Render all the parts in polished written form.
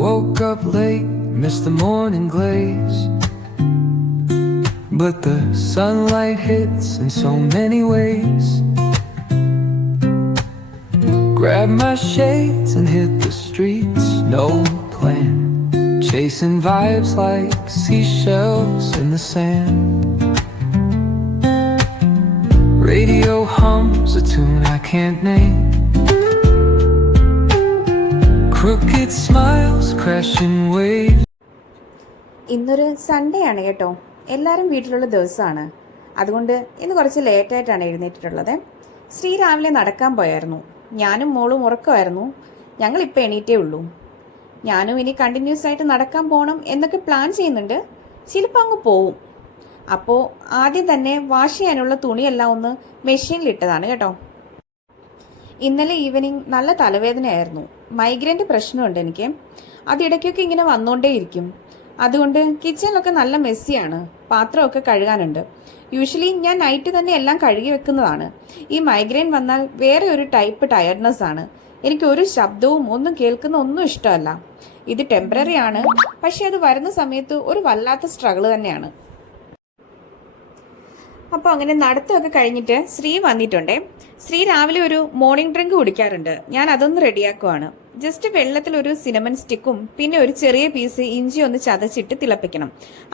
Woke up late, missed the morning glaze, but the sunlight hits in so many ways. Grabbed my shades and hit the streets, no plan, chasing vibes like seashells in the sand. Radio hums a tune I can't name, crooked smiles, crashing waves. ഇന്നൊരു Sunday ആണ് കേട്ടോ. എല്ലാവരും വീട്ടിലുള്ള ദിവസമാണ്. അതുകൊണ്ട് ഇന്ന് കുറച്ച് ലേറ്റായിട്ടാണ് എഴുന്നേറ്റിട്ടുള്ളത്. ശ്രീ രാവിലെ നടക്കാൻ പോയായിരുന്നു. ഞാനും മോളും ഉറക്കമായിരുന്നു. ഞങ്ങളിപ്പോൾ എണീറ്റേ ഉള്ളൂ. ഞാനും ഇനി കണ്ടിന്യൂസ് ആയിട്ട് നടക്കാൻ പോകണം എന്നൊക്കെ പ്ലാൻ ചെയ്യുന്നുണ്ട്. ചിലപ്പോൾ അങ്ങ് പോവും. അപ്പോൾ ആദ്യം തന്നെ വാഷ് ചെയ്യാനുള്ള തുണിയെല്ലാം ഒന്ന് മെഷീനിലിട്ടതാണ് കേട്ടോ. ഇന്നലെ ഈവനിങ് നല്ല തലവേദനയായിരുന്നു. മൈഗ്രെയിൻ്റെ പ്രശ്നമുണ്ട് എനിക്ക്. അതിടയ്ക്കൊക്കെ ഇങ്ങനെ വന്നുകൊണ്ടേയിരിക്കും. അതുകൊണ്ട് കിച്ചണിലൊക്കെ നല്ല മെസ്സിയാണ്. പാത്രമൊക്കെ കഴുകാനുണ്ട്. യൂഷ്വലി ഞാൻ നൈറ്റ് തന്നെ എല്ലാം കഴുകി വെക്കുന്നതാണ്. ഈ മൈഗ്രെയിൻ വന്നാൽ വേറെ ഒരു ടൈപ്പ് ടയർഡ്നെസ് ആണ്. എനിക്ക് ഒരു ശബ്ദവും ഒന്നും കേൾക്കുന്ന ഒന്നും ഇഷ്ടമല്ല. ഇത് ടെമ്പററി ആണ്, പക്ഷെ അത് വരുന്ന സമയത്ത് ഒരു വല്ലാത്ത സ്ട്രഗിൾ തന്നെയാണ്. അപ്പോൾ അങ്ങനെ നടത്തമൊക്കെ കഴിഞ്ഞിട്ട് ശ്രീ വന്നിട്ടുണ്ടേ. ശ്രീ രാവിലെ ഒരു മോർണിംഗ് ഡ്രിങ്ക് കുടിക്കാറുണ്ട്. ഞാൻ അതൊന്ന് റെഡിയാക്കുവാണ്. ജസ്റ്റ് വെള്ളത്തിൽ ഒരു സിനമൺ സ്റ്റിക്കും പിന്നെ ഒരു ചെറിയ പീസ് ഇഞ്ചി ഒന്ന് ചതച്ചിട്ട് തിളപ്പിക്കണം.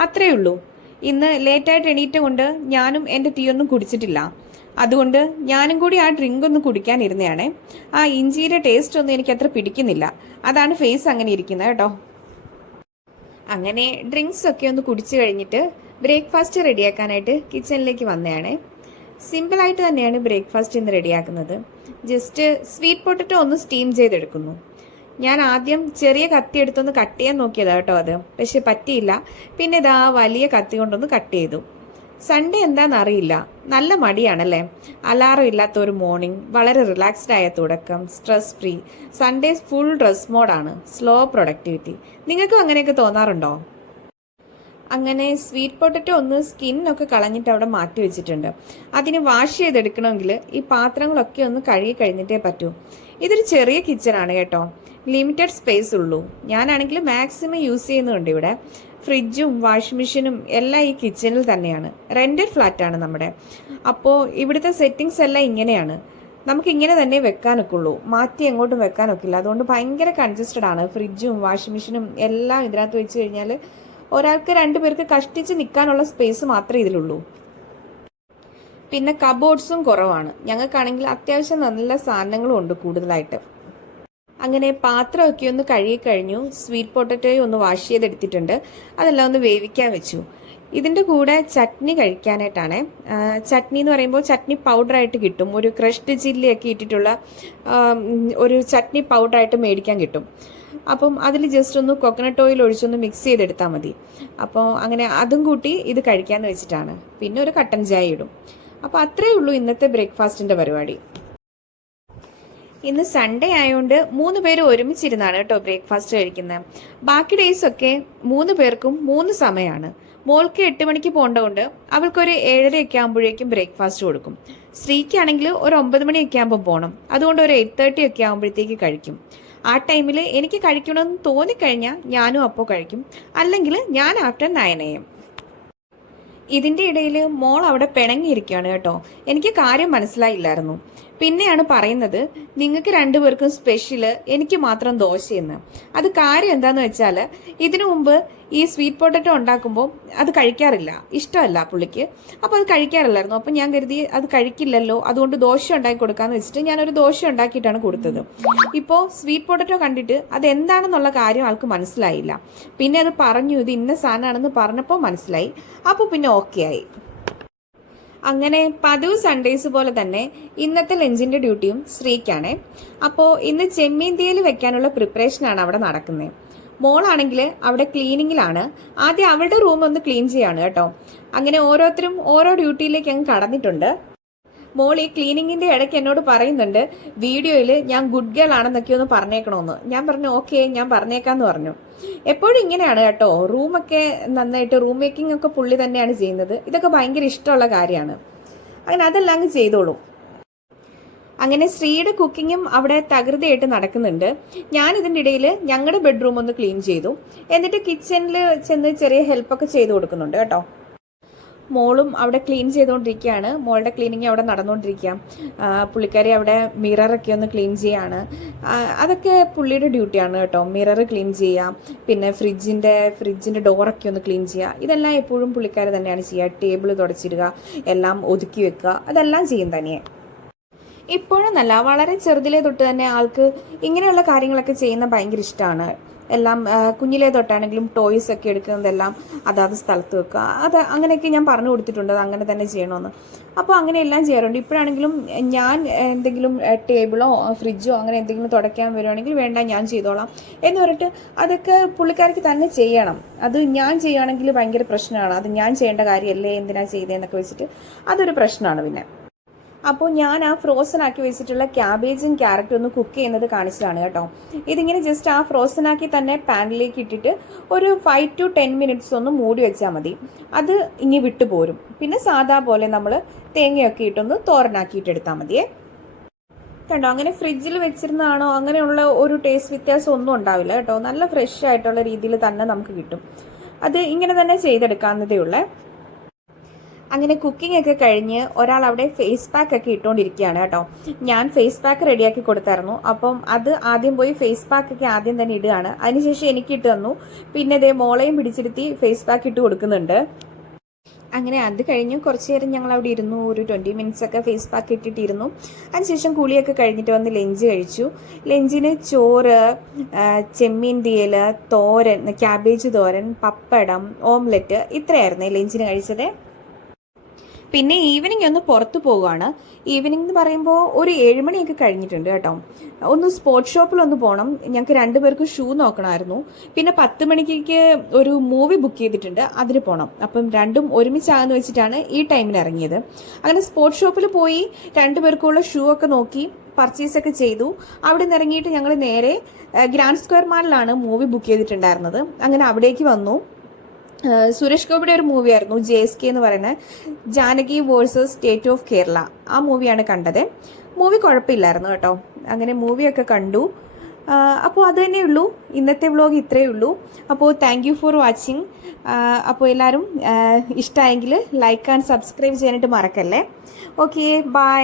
അത്രയേ ഉള്ളൂ. ഇന്ന് ലേറ്റായിട്ട് എണീറ്റ് കൊണ്ട് ഞാനും എൻ്റെ ടീയൊന്നും കുടിച്ചിട്ടില്ല. അതുകൊണ്ട് ഞാനും കൂടി ആ ഡ്രിങ്ക് ഒന്ന് കുടിക്കാനിരുന്നതാണേ. ആ ഇഞ്ചിയുടെ ടേസ്റ്റ് ഒന്നും എനിക്ക് അത്ര പിടിക്കുന്നില്ല. അതാണ് ഫേസ് അങ്ങനെ ഇരിക്കുന്നത് കേട്ടോ. അങ്ങനെ ഡ്രിങ്ക്സ് ഒക്കെ ഒന്ന് കുടിച്ചു കഴിഞ്ഞിട്ട് ബ്രേക്ക്ഫാസ്റ്റ് റെഡിയാക്കാനായിട്ട് കിച്ചണിലേക്ക് വന്നതാണ്. സിമ്പിളായിട്ട് തന്നെയാണ് ബ്രേക്ക്ഫാസ്റ്റ് ഇന്ന് റെഡിയാക്കുന്നത്. ജസ്റ്റ് സ്വീറ്റ് പൊട്ടറ്റോ ഒന്ന് സ്റ്റീം ചെയ്തെടുക്കുന്നു. ഞാൻ ആദ്യം ചെറിയ കത്തി എടുത്തൊന്ന് കട്ട് ചെയ്യാൻ നോക്കിയതാണ് കേട്ടോ അത്. പക്ഷെ പറ്റിയില്ല. പിന്നെ ഇതാ വലിയ കത്തി കൊണ്ടൊന്ന് കട്ട് ചെയ്തു. സൺഡേ എന്താണെന്ന് അറിയില്ല, നല്ല മടിയാണല്ലേ. അലാറം ഇല്ലാത്ത ഒരു മോർണിംഗ്, വളരെ റിലാക്സ്ഡ് ആയ തുടക്കം, stress free. Sunday full dress മോഡാണ്, സ്ലോ പ്രൊഡക്ടിവിറ്റി. നിങ്ങൾക്കും അങ്ങനെയൊക്കെ തോന്നാറുണ്ടോ? അങ്ങനെ സ്വീറ്റ് പൊട്ടറ്റോ ഒന്ന് സ്കിന്നൊക്കെ കളഞ്ഞിട്ട് അവിടെ മാറ്റി വെച്ചിട്ടുണ്ട്. അതിന് വാഷ് ചെയ്തെടുക്കണമെങ്കിൽ ഈ പാത്രങ്ങളൊക്കെ ഒന്ന് കഴുകി കഴിഞ്ഞിട്ടേ പറ്റൂ. ഇതൊരു ചെറിയ കിച്ചണാണ് കേട്ടോ. ലിമിറ്റഡ് സ്പേസ് ഉള്ളൂ. ഞാനാണെങ്കിൽ മാക്സിമം യൂസ് ചെയ്യുന്നുണ്ട് ഇവിടെ. ഫ്രിഡ്ജും വാഷിംഗ് മെഷീനും എല്ലാം ഈ കിച്ചണിൽ തന്നെയാണ്. റെന്റഡ് ഫ്ലാറ്റാണ് നമ്മുടെ. അപ്പോൾ ഇവിടുത്തെ സെറ്റിങ്സ് എല്ലാം ഇങ്ങനെയാണ്. നമുക്ക് ഇങ്ങനെ തന്നെ വെക്കാനൊക്കുള്ളൂ, മാറ്റി എങ്ങോട്ടും വെക്കാനൊക്കില്ല. അതുകൊണ്ട് ഭയങ്കര കൺജസ്റ്റഡ് ആണ്. ഫ്രിഡ്ജും വാഷിംഗ് മെഷീനും എല്ലാം ഇതിനകത്ത് വെച്ച് കഴിഞ്ഞാൽ ഒരാൾക്ക് രണ്ടുപേർക്ക് കഷ്ടിച്ച് നിൽക്കാനുള്ള സ്പേസ് മാത്രമേ ഇതിലുള്ളൂ. പിന്നെ കബോർഡ്സും കുറവാണ്. ഞങ്ങൾക്കാണെങ്കിൽ അത്യാവശ്യം നല്ല സാധനങ്ങളും ഉണ്ട് കൂടുതലായിട്ട്. അങ്ങനെ പാത്രമൊക്കെ ഒന്ന് കഴുകി കഴിഞ്ഞു. സ്വീറ്റ് പൊട്ടറ്റോയും ഒന്ന് വാഷ് ചെയ്തെടുത്തിട്ടുണ്ട്. അതെല്ലാം ഒന്ന് വേവിക്കാൻ വെച്ചു. ഇതിൻ്റെ കൂടെ ചട്നി കഴിക്കാനായിട്ടാണ്. ചട്നി എന്ന് പറയുമ്പോൾ ചട്നി പൗഡറായിട്ട് കിട്ടും. ഒരു ക്രഷ്ഡ് ചില്ലിയൊക്കെ ഇട്ടിട്ടുള്ള ഒരു ചട്നി പൗഡറായിട്ട് മേടിക്കാൻ കിട്ടും. അപ്പം അതിൽ ജസ്റ്റ് ഒന്ന് കോക്കനട്ട് ഓയിൽ ഒഴിച്ചൊന്ന് മിക്സ് ചെയ്തെടുത്താൽ മതി. അപ്പോൾ അങ്ങനെ അതും കൂട്ടി ഇത് കഴിക്കാമെന്ന് വെച്ചിട്ടാണ്. പിന്നെ ഒരു കട്ടൻ ചായ ഇടും. അപ്പോൾ അത്രയേ ഉള്ളൂ ഇന്നത്തെ ബ്രേക്ക്ഫാസ്റ്റിൻ്റെ പരിപാടി. ഇന്ന് സൺഡേ ആയതുകൊണ്ട് 3 പേര് ഒരുമിച്ചിരുന്നാണ് കേട്ടോ ബ്രേക്ക്ഫാസ്റ്റ് കഴിക്കുന്നത്. ബാക്കി ഡേയ്സൊക്കെ 3 പേർക്കും 3 സമയമാണ്. മോൾക്ക് 8 മണിക്ക് പോകേണ്ടതുകൊണ്ട് അവൾക്കൊരു 7:30 ആകുമ്പോഴേക്കും ബ്രേക്ക്ഫാസ്റ്റ് കൊടുക്കും. സ്ത്രീക്കാണെങ്കിൽ ഒരു 9 മണിയൊക്കെ ആകുമ്പോൾ പോകണം. അതുകൊണ്ട് ഒരു 8:30 ഒക്കെ ആകുമ്പോഴത്തേക്ക് കഴിക്കും. ആ ടൈമിൽ എനിക്ക് കഴിക്കണമെന്ന് തോന്നിക്കഴിഞ്ഞാൽ ഞാനും അപ്പോൾ കഴിക്കും. അല്ലെങ്കിൽ ഞാൻ ആഫ്റ്റർ 9 AM. ഇതിൻ്റെ ഇടയിൽ മോൾ അവിടെ പിണങ്ങിയിരിക്കുകയാണ് കേട്ടോ. എനിക്ക് കാര്യം മനസ്സിലായില്ലായിരുന്നു. പിന്നെയാണ് പറയുന്നത് നിങ്ങൾക്ക് 2 പേർക്കും സ്പെഷ്യല്, എനിക്ക് മാത്രം ദോശയെന്ന്. അത് കാര്യം എന്താന്ന് വെച്ചാൽ ഇതിനു മുമ്പ് ഈ സ്വീറ്റ് പൊട്ടറ്റോ ഉണ്ടാക്കുമ്പോൾ അത് കഴിക്കാറില്ല, ഇഷ്ടമല്ല പുള്ളിക്ക്. അപ്പോൾ അത് കഴിക്കാറില്ലായിരുന്നു. അപ്പം ഞാൻ കരുതി അത് കഴിക്കില്ലല്ലോ, അതുകൊണ്ട് ദോശ ഉണ്ടാക്കി കൊടുക്കാമെന്ന് വെച്ചിട്ട് ഞാനൊരു ദോശ ഉണ്ടാക്കിയിട്ടാണ് കൊടുത്തത്. ഇപ്പോൾ സ്വീറ്റ് പൊട്ടറ്റോ കണ്ടിട്ട് അതെന്താണെന്നുള്ള കാര്യം ആൾക്ക് മനസ്സിലായില്ല. പിന്നെ അത് പറഞ്ഞു ഇത് ഇന്ന സാധനമാണെന്ന് പറഞ്ഞപ്പോൾ മനസ്സിലായി. അപ്പോൾ പിന്നെ ഓക്കെ ആയി. അങ്ങനെ പതിവ് സൺഡേസ് പോലെ തന്നെ ഇന്നത്തെ ലഞ്ചിന്റെ ഡ്യൂട്ടിയും ശ്രീക്കാണേ. അപ്പോൾ ഇന്ന് ചെമ്മീൻ തീയൽ വെക്കാനുള്ള പ്രിപ്പറേഷനാണ് അവിടെ നടക്കുന്നത്. മോളാണെങ്കിൽ അവിടെ ക്ലീനിങ്ങിലാണ്. ആദ്യം അവളുടെ റൂം ഒന്ന് ക്ലീൻ ചെയ്യാണ് കേട്ടോ. അങ്ങനെ ഓരോരുത്തരും ഓരോ ഡ്യൂട്ടിയിലേക്ക് അങ്ങ് കടന്നിട്ടുണ്ട്. മോൾ ഈ ക്ലീനിങ്ങിന്റെ ഇടയ്ക്ക് എന്നോട് പറയുന്നുണ്ട് വീഡിയോയിൽ ഞാൻ ഗുഡ് ഗേൾ ആണെന്നൊക്കെ ഒന്ന് പറഞ്ഞേക്കണമെന്ന്. ഞാൻ പറഞ്ഞു ഓക്കെ, ഞാൻ പറഞ്ഞേക്കാന്ന് പറഞ്ഞു. എപ്പോഴും ഇങ്ങനെയാണ് കേട്ടോ. റൂമൊക്കെ നന്നായിട്ട് റൂം മേക്കിംഗ് ഒക്കെ പുള്ളി തന്നെയാണ് ചെയ്യുന്നത്. ഇതൊക്കെ ഭയങ്കര ഇഷ്ടമുള്ള കാര്യമാണ്. അങ്ങനെ അതെല്ലാം അങ്ങ് ചെയ്തോളൂ. അങ്ങനെ ശ്രീയുടെ കുക്കിങ്ങും അവിടെ തകൃതിയായിട്ട് നടക്കുന്നുണ്ട്. ഞാൻ ഇതിൻ്റെ ഇടയിൽ ഞങ്ങളുടെ ബെഡ്റൂം ഒന്ന് ക്ലീൻ ചെയ്തു. എന്നിട്ട് കിച്ചണിൽ ചെന്ന് ചെറിയ ഹെൽപ്പൊക്കെ ചെയ്ത് കൊടുക്കുന്നുണ്ട് കേട്ടോ. മോളും അവിടെ ക്ലീൻ ചെയ്തുകൊണ്ടിരിക്കുകയാണ്. മോളുടെ ക്ലീനിങ് അവിടെ നടന്നുകൊണ്ടിരിക്കുക. പുള്ളിക്കാരി അവിടെ മിററൊക്കെ ഒന്ന് ക്ലീൻ ചെയ്യാണ്. അതൊക്കെ പുള്ളിയുടെ ഡ്യൂട്ടിയാണ് കേട്ടോ. മിറർ ക്ലീൻ ചെയ്യുക, പിന്നെ ഫ്രിഡ്ജിൻ്റെ ഡോറൊക്കെ ഒന്ന് ക്ലീൻ ചെയ്യുക. ഇതെല്ലാം എപ്പോഴും പുള്ളിക്കാരി തന്നെയാണ് ചെയ്യുക. ടേബിൾ തുടച്ചിടുക, എല്ലാം ഒതുക്കി വെക്കുക, അതെല്ലാം ചെയ്യും തനിയെ. ഇപ്പോഴെന്നല്ല, വളരെ ചെറുതിലേ തൊട്ട് തന്നെ ആൾക്ക് ഇങ്ങനെയുള്ള കാര്യങ്ങളൊക്കെ ചെയ്യുന്ന ഭയങ്കര ഇഷ്ടമാണ്. എല്ലാം കുഞ്ഞിലേ തൊട്ടാണെങ്കിലും ടോയ്സ് ഒക്കെ എടുക്കുന്നതെല്ലാം അതാത് സ്ഥലത്ത് വെക്കുക, അത് അങ്ങനെയൊക്കെ ഞാൻ പറഞ്ഞു കൊടുത്തിട്ടുണ്ട്, അത് അങ്ങനെ തന്നെ ചെയ്യണമെന്ന്. അപ്പോൾ അങ്ങനെയെല്ലാം ചെയ്യാറുണ്ട്. ഇപ്പോഴാണെങ്കിലും ഞാൻ എന്തെങ്കിലും ടേബിളോ ഫ്രിഡ്ജോ അങ്ങനെ എന്തെങ്കിലും തുടയ്ക്കാൻ വരുവാണെങ്കിൽ വേണ്ട ഞാൻ ചെയ്തോളാം എന്ന് പറഞ്ഞിട്ട് അതൊക്കെ പുള്ളിക്കാർക്ക് തന്നെ ചെയ്യണം. അത് ഞാൻ ചെയ്യുകയാണെങ്കിൽ ഭയങ്കര പ്രശ്നമാണ്. അത് ഞാൻ ചെയ്യേണ്ട കാര്യമല്ലേ, എന്തിനാ ചെയ്തതെന്നൊക്കെ വെച്ചിട്ട് അതൊരു പ്രശ്നമാണ്. പിന്നെ അപ്പോൾ ഞാൻ ആ ഫ്രോസൺ ആക്കി വെച്ചിട്ടുള്ള ക്യാബേജും ക്യാരറ്റും ഒന്ന് കുക്ക് ചെയ്യുന്നത് കാണിച്ചതാണ് കേട്ടോ. ഇതിങ്ങനെ ജസ്റ്റ് ആ ഫ്രോസൺ ആക്കി തന്നെ പാനിലേക്ക് ഇട്ടിട്ട് ഒരു 5 to 10 minutes ഒന്ന് മൂടി വെച്ചാൽ മതി. അത് ഇനി വിട്ടു പോരും. പിന്നെ സാധാ പോലെ നമ്മൾ തേങ്ങയൊക്കെ ഇട്ടൊന്ന് തോരനാക്കിയിട്ട് എടുത്താൽ മതിയേ. കണ്ടോ, അങ്ങനെ ഫ്രിഡ്ജിൽ വെച്ചിരുന്നതാണോ അങ്ങനെയുള്ള ഒരു ടേസ്റ്റ് വ്യത്യാസം ഒന്നും ഉണ്ടാവില്ല കേട്ടോ. നല്ല ഫ്രഷ് ആയിട്ടുള്ള രീതിയിൽ തന്നെ നമുക്ക് കിട്ടും. അത് ഇങ്ങനെ തന്നെ ചെയ്തെടുക്കാവുന്നതേ ഉള്ളേ. അങ്ങനെ കുക്കിംഗ് ഒക്കെ കഴിഞ്ഞ് ഒരാൾ അവിടെ ഫേസ് പാക്ക് ഒക്കെ ഇട്ടുകൊണ്ടിരിക്കുകയാണ് കേട്ടോ. ഞാൻ ഫേസ് പാക്ക് റെഡിയാക്കി കൊടുത്തായിരുന്നു. അപ്പം അത് ആദ്യം പോയി ഫേസ് പാക്ക് ഒക്കെ ആദ്യം തന്നെ ഇടുകയാണ്. അതിനുശേഷം എനിക്ക് ഇട്ട് തന്നു. പിന്നെ ഇതേ മോളെയും പിടിച്ചിരുത്തി ഫേസ് പാക്ക് ഇട്ട് കൊടുക്കുന്നുണ്ട്. അങ്ങനെ അത് കഴിഞ്ഞ് കുറച്ച് നേരം ഞങ്ങൾ അവിടെ ഇരുന്നു. ഒരു 20 minutes ഒക്കെ ഫേസ് പാക്ക് ഇട്ടിട്ടിരുന്നു. അതിനുശേഷം കുളിയൊക്കെ കഴിഞ്ഞിട്ട് വന്ന് ലഞ്ച് കഴിച്ചു. ലഞ്ചിന് ചോറ്, ചെമ്മീൻ തീയൽ, തോരൻ, ക്യാബേജ് തോരൻ, പപ്പടം, ഓംലെറ്റ്, ഇത്രയായിരുന്നു ലഞ്ചിന് കഴിച്ചത്. പിന്നെ ഈവനിങ് ഒന്ന് പുറത്ത് പോവുകയാണ്. ഈവനിങ് എന്ന് പറയുമ്പോൾ ഒരു 7 മണിയൊക്കെ കഴിഞ്ഞിട്ടുണ്ട് കേട്ടോ. ഒന്ന് സ്പോർട്സ് ഷോപ്പിലൊന്ന് പോകണം. ഞങ്ങൾക്ക് 2 പേർക്ക് ഷൂ നോക്കണമായിരുന്നു. പിന്നെ 10 മണിക്ക് ഒരു മൂവി ബുക്ക് ചെയ്തിട്ടുണ്ട്, അതിന് പോകണം. അപ്പം രണ്ടും ഒരുമിച്ചാകുന്ന വെച്ചിട്ടാണ് ഈ ടൈമിന് ഇറങ്ങിയത്. അങ്ങനെ സ്പോർട്സ് ഷോപ്പിൽ പോയി 2 പേർക്കുള്ള ഷൂ ഒക്കെ നോക്കി പർച്ചേസൊക്കെ ചെയ്തു. അവിടെ നിന്ന് ഇറങ്ങിയിട്ട് ഞങ്ങൾ നേരെ ഗ്രാൻഡ് സ്ക്വയർ മാളിലാണ് മൂവി ബുക്ക് ചെയ്തിട്ടുണ്ടായിരുന്നത്. അങ്ങനെ അവിടേക്ക് വന്നു. സുരേഷ് ഗോപിയുടെ ഒരു മൂവിയായിരുന്നു JSK എന്ന് പറയുന്നത്, Janaki versus state of Kerala. ആ മൂവിയാണ് കണ്ടത്. മൂവി കുഴപ്പമില്ലായിരുന്നു കേട്ടോ. അങ്ങനെ മൂവിയൊക്കെ കണ്ടു. അപ്പോൾ അത് തന്നെയുള്ളൂ ഇന്നത്തെ വ്ലോഗ്, ഇത്രയേ ഉള്ളൂ. അപ്പോൾ താങ്ക് യു ഫോർ വാച്ചിങ്. അപ്പോൾ എല്ലാവരും ഇഷ്ടമായെങ്കിൽ ലൈക്ക് ആൻഡ് സബ്സ്ക്രൈബ് ചെയ്യാനായിട്ട് മറക്കല്ലേ. Okay, by.